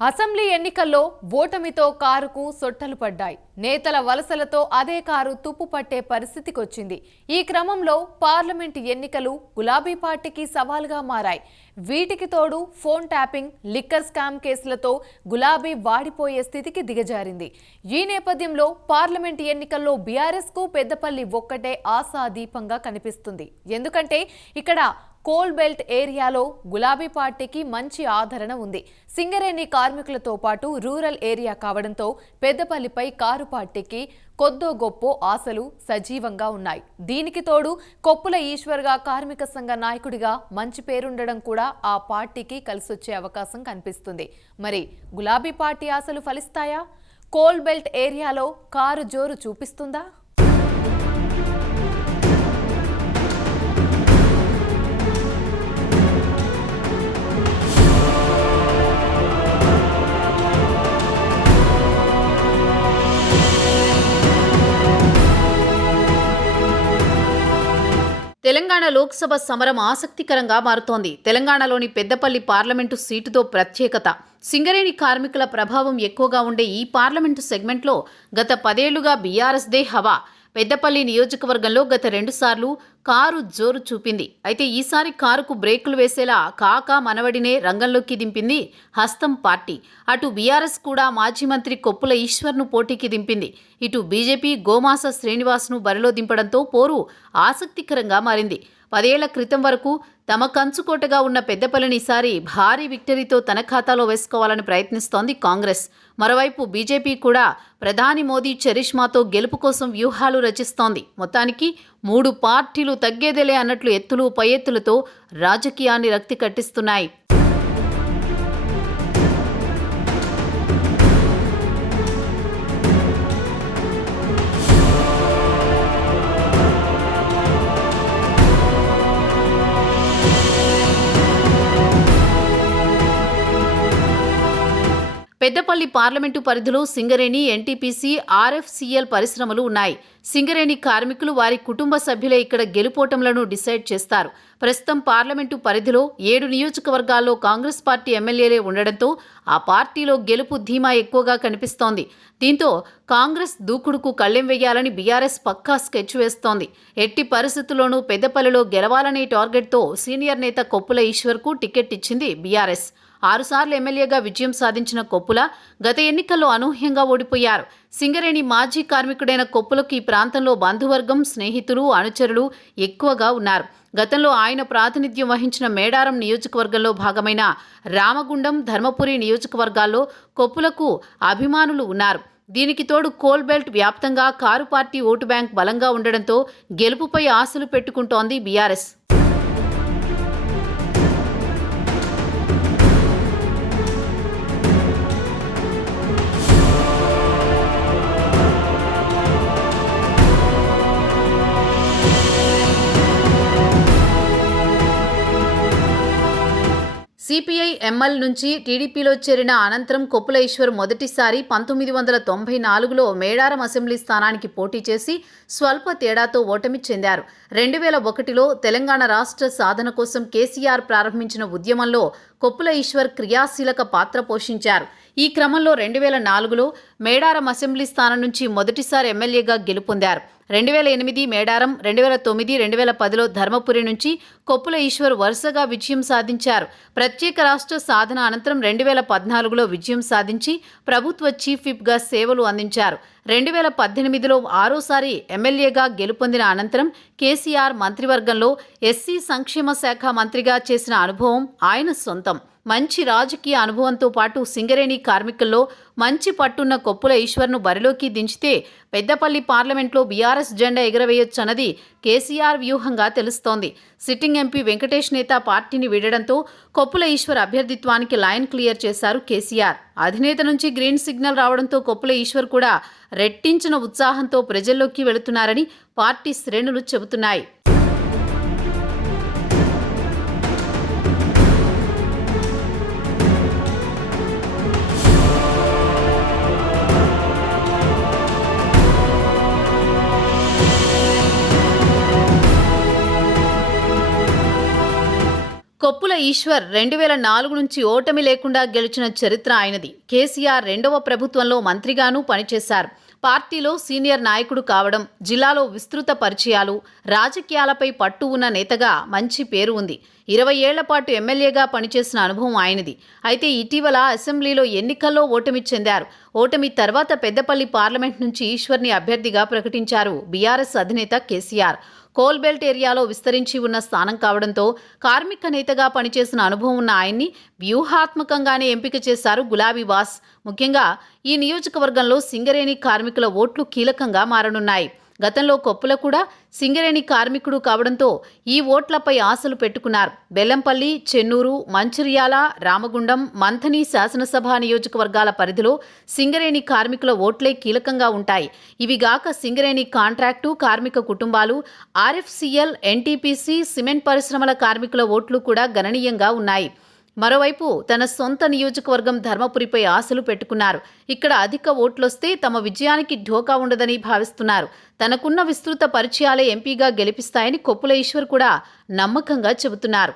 Assembly ఎన్నికల్లో ఓటమితో కారుకు సొట్టలు పడ్డాయి. నేతల వలసలతో అదే కారు తుప్పుపట్టే పరిస్థితికొచ్చింది. ఈ క్రమంలో పార్లమెంట్ ఎన్నికలు గులాబీ పార్టీకి సవాల్గా మారాయి. వీటికి తోడు ఫోన్ ట్యాపింగ్, లిక్కర్ స్కామ్ కేసులతో గులాబీ వాడిపోయే స్థితికి దిగజారింది. ఈ నేపథ్యంలో పార్లమెంట్ ఎన్నికల్లో బీఆర్ఎస్కు పెద్దపల్లి ఒక్కటే ఆశాదీపంగా కనిపిస్తుంది. ఎందుకంటే ఇక్కడ కోల్ బెల్ట్ ఏరియాలో గులాబీ పార్టీకి మంచి ఆదరణ ఉంది. సింగరేణి కార్మికులతో పాటు రూరల్ ఏరియా కావడంతో పెద్దపల్లిపై కారు పార్టీకి కొద్దో గొప్పో ఆశలు సజీవంగా ఉన్నాయి. దీనికి తోడు కొప్పుల ఈశ్వర్గా కార్మిక సంఘ నాయకుడిగా మంచి పేరుండడం కూడా ఆ పార్టీకి కలిసొచ్చే అవకాశం కనిపిస్తుంది. మరి గులాబీ పార్టీ ఆశలు ఫలిస్తాయా? కోల్ బెల్ట్ ఏరియాలో కారు జోరు చూపిస్తుందా? తెలంగాణ లోక్సభ సమరం ఆసక్తికరంగా మారుతోంది. తెలంగాణలోని పెద్దపల్లి పార్లమెంటు సీటుతో ప్రత్యేకత. సింగరేణి కార్మికుల ప్రభావం ఎక్కువగా ఉండే ఈ పార్లమెంటు సెగ్మెంట్లో గత 10 ఏళ్లుగా బీఆర్ఎస్దే హవా. పెద్దపల్లి నియోజకవర్గంలో గత 2 సార్లు కారు జోరు చూపింది. అయితే ఈసారి కారుకు బ్రేకులు వేసేలా కాక మనవడినే రంగంలోకి దింపింది హస్తం పార్టీ. అటు బీఆర్ఎస్ కూడా మాజీ మంత్రి కొప్పుల ఈశ్వర్ను పోటీకి దింపింది. ఇటు బీజేపీ గోమాస శ్రీనివాస్ను బరిలో దింపడంతో పోరు ఆసక్తికరంగా మారింది. 10 ఏళ్ల క్రితం వరకు తమ కంచుకోటగా ఉన్న పెద్దపల్లిని ఈసారి భారీ విక్టరీతో తన ఖాతాలో వేసుకోవాలని ప్రయత్నిస్తోంది కాంగ్రెస్. మరోవైపు బీజేపీ కూడా ప్రధాని మోదీ చరిష్మాతో గెలుపు కోసం వ్యూహాలు రచిస్తోంది. మొత్తానికి 3 పార్టీలు తగ్గేదేలే అన్నట్లు ఎత్తులు పై ఎత్తులతో రాజకీయాన్ని రక్తి కట్టిస్తున్నాయి. పెద్దపల్లి పార్లమెంటు పరిధిలో సింగరేణి, ఎన్టీపీసీ, ఆర్ఎఫ్సీఎల్ పరిశ్రమలు ఉన్నాయి. సింగరేణి కార్మికులు వారి కుటుంబ సభ్యులే ఇక్కడ గెలుపోటంలను డిసైడ్ చేస్తారు. ప్రస్తుతం పార్లమెంటు పరిధిలో 7 నియోజకవర్గాల్లో కాంగ్రెస్ పార్టీ ఎమ్మెల్యేలే ఉండడంతో ఆ పార్టీలో గెలుపు ధీమా ఎక్కువగా కనిపిస్తోంది. దీంతో కాంగ్రెస్ దూకుడుకు కళ్లెం వేయాలని బీఆర్ఎస్ పక్కా స్కెచ్ వేస్తోంది. ఎట్టి పరిస్థితుల్లోనూ పెద్దపల్లిలో గెలవాలనే టార్గెట్తో సీనియర్ నేత కొప్పుల ఈశ్వర్కు టికెట్ ఇచ్చింది బీఆర్ఎస్. 6 సార్లు ఎమ్మెల్యేగా విజయం సాధించిన కొప్పుల గత ఎన్నికల్లో అనూహ్యంగా ఓడిపోయారు. సింగరేణి మాజీ కార్మికుడైన కొప్పులకు ఈ ప్రాంతంలో బంధువర్గం, స్నేహితులు, అనుచరులు ఎక్కువగా ఉన్నారు. గతంలో ఆయన ప్రాతినిధ్యం వహించిన మేడారం నియోజకవర్గంలో భాగమైన రామగుండం, ధర్మపురి నియోజకవర్గాల్లో కొప్పులకు అభిమానులు ఉన్నారు. దీనికి తోడు కోల్ బెల్ట్ వ్యాప్తంగా కారు పార్టీ ఓటు బ్యాంక్ బలంగా ఉండడంతో గెలుపుపై ఆశలు పెట్టుకుంటోంది బీఆర్ఎస్. సిపిఐ ఎంఎల్ నుంచి టీడీపీలో చేరిన అనంతరం కొప్పుల ఈశ్వర్ మొదటిసారి 1994లో మేడారం అసెంబ్లీ స్థానానికి పోటీ చేసి స్వల్ప తేడాతో ఓటమి చెందారు. 2001లో తెలంగాణ రాష్ట్ర సాధన కోసం కేసీఆర్ ప్రారంభించిన ఉద్యమంలో కొప్పుల ఈశ్వర్ క్రియాశీలక పాత్ర పోషించారు. ఈ క్రమంలో 2004లో మేడారం అసెంబ్లీ స్థానం నుంచి మొదటిసారి ఎమ్మెల్యేగా గెలుపొందారు. 2008 మేడారం, 2009, 2010లో ధర్మపురి నుంచి కొప్పుల ఈశ్వర్ వరుసగా విజయం సాధించారు. ప్రత్యేక రాష్ట్ర సాధన అనంతరం 2014లో విజయం సాధించి ప్రభుత్వ చీఫ్ విప్గా సేవలు అందించారు. 2018లో 6సారి ఎమ్మెల్యేగా గెలుపొందిన అనంతరం కేసీఆర్ మంత్రివర్గంలో ఎస్సీ సంక్షేమ శాఖ మంత్రిగా చేసిన అనుభవం ఆయన సొంతం. మంచి రాజకీయ అనుభవంతో పాటు సింగరేణి కార్మికుల్లో మంచి పట్టున్న కొప్పుల ఈశ్వర్ను బరిలోకి దించితే పెద్దపల్లి పార్లమెంట్లో బీఆర్ఎస్ జెండా ఎగురవేయొచ్చన్నది కేసీఆర్ వ్యూహంగా తెలుస్తోంది. సిట్టింగ్ ఎంపీ వెంకటేష్ నేత పార్టీని వీడడంతో కొప్పుల ఈశ్వర్ అభ్యర్థిత్వానికి లైన్ క్లియర్ చేశారు కేసీఆర్. అధినేత నుంచి గ్రీన్ సిగ్నల్ రావడంతో కొప్పుల ఈశ్వర్ కూడా రెట్టించిన ఉత్సాహంతో ప్రజల్లోకి వెళుతున్నారని పార్టీ శ్రేణులు చెబుతున్నాయి. కొప్పుల కొప్పుల ఈశ్వర్ 2004 నుంచి ఓటమి లేకుండా గెలిచిన చరిత్ర ఆయనది. కేసీఆర్ 2వ ప్రభుత్వంలో మంత్రిగానూ పనిచేశారు. పార్టీలో సీనియర్ నాయకుడు కావడం, జిల్లాలో విస్తృత పరిచయాలు, రాజకీయాలపై పట్టు ఉన్న నేతగా మంచి పేరు ఉంది. 20 ఏళ్ల పాటు ఎమ్మెల్యేగా పనిచేసిన అనుభవం ఆయనది. అయితే ఇటీవల అసెంబ్లీలో ఎన్నికల్లో ఓటమి చెందారు. ఓటమి తర్వాత పెద్దపల్లి పార్లమెంట్ నుంచి ఈశ్వర్ని అభ్యర్థిగా ప్రకటించారు బీఆర్ఎస్ అధినేత కేసీఆర్. కోల్బెల్ట్ ఏరియాలో విస్తరించి ఉన్న స్థానం కావడంతో కార్మిక నేతగా పనిచేసిన అనుభవం ఉన్న ఆయన్ని వ్యూహాత్మకంగానే ఎంపిక చేశారు గులాబీ బాస్. ముఖ్యంగా ఈ నియోజకవర్గంలో సింగరేణి కార్మికుల ఓట్లు కీలకంగా మారనున్నాయి. గతంలో కొప్పుల కూడా సింగరేణి కార్మికుడు కావడంతో ఈ ఓట్లపై ఆశలు పెట్టుకున్నారు. బెల్లంపల్లి, చెన్నూరు, మంచిర్యాల, రామగుండం, మంథని శాసనసభ నియోజకవర్గాల పరిధిలో సింగరేణి కార్మికుల ఓట్లే కీలకంగా ఉంటాయి. ఇవిగాక సింగరేణి కాంట్రాక్టు కార్మిక కుటుంబాలు, ఆర్ఎఫ్సిఎల్, ఎన్టీపీసీ, సిమెంట్ పరిశ్రమల కార్మికుల ఓట్లు కూడా గణనీయంగా ఉన్నాయి. మరోవైపు తన సొంత నియోజకవర్గం ధర్మపురిపై ఆశలు పెట్టుకున్నారు. ఇక్కడ అధిక ఓట్లొస్తే తమ విజయానికి ఢోకా ఉండదని భావిస్తున్నారు. తనకున్న విస్తృత పరిచయాలే ఎంపీగా గెలిపిస్తాయని కొప్పుల ఈశ్వర్ కూడా నమ్మకంగా చెబుతున్నారు.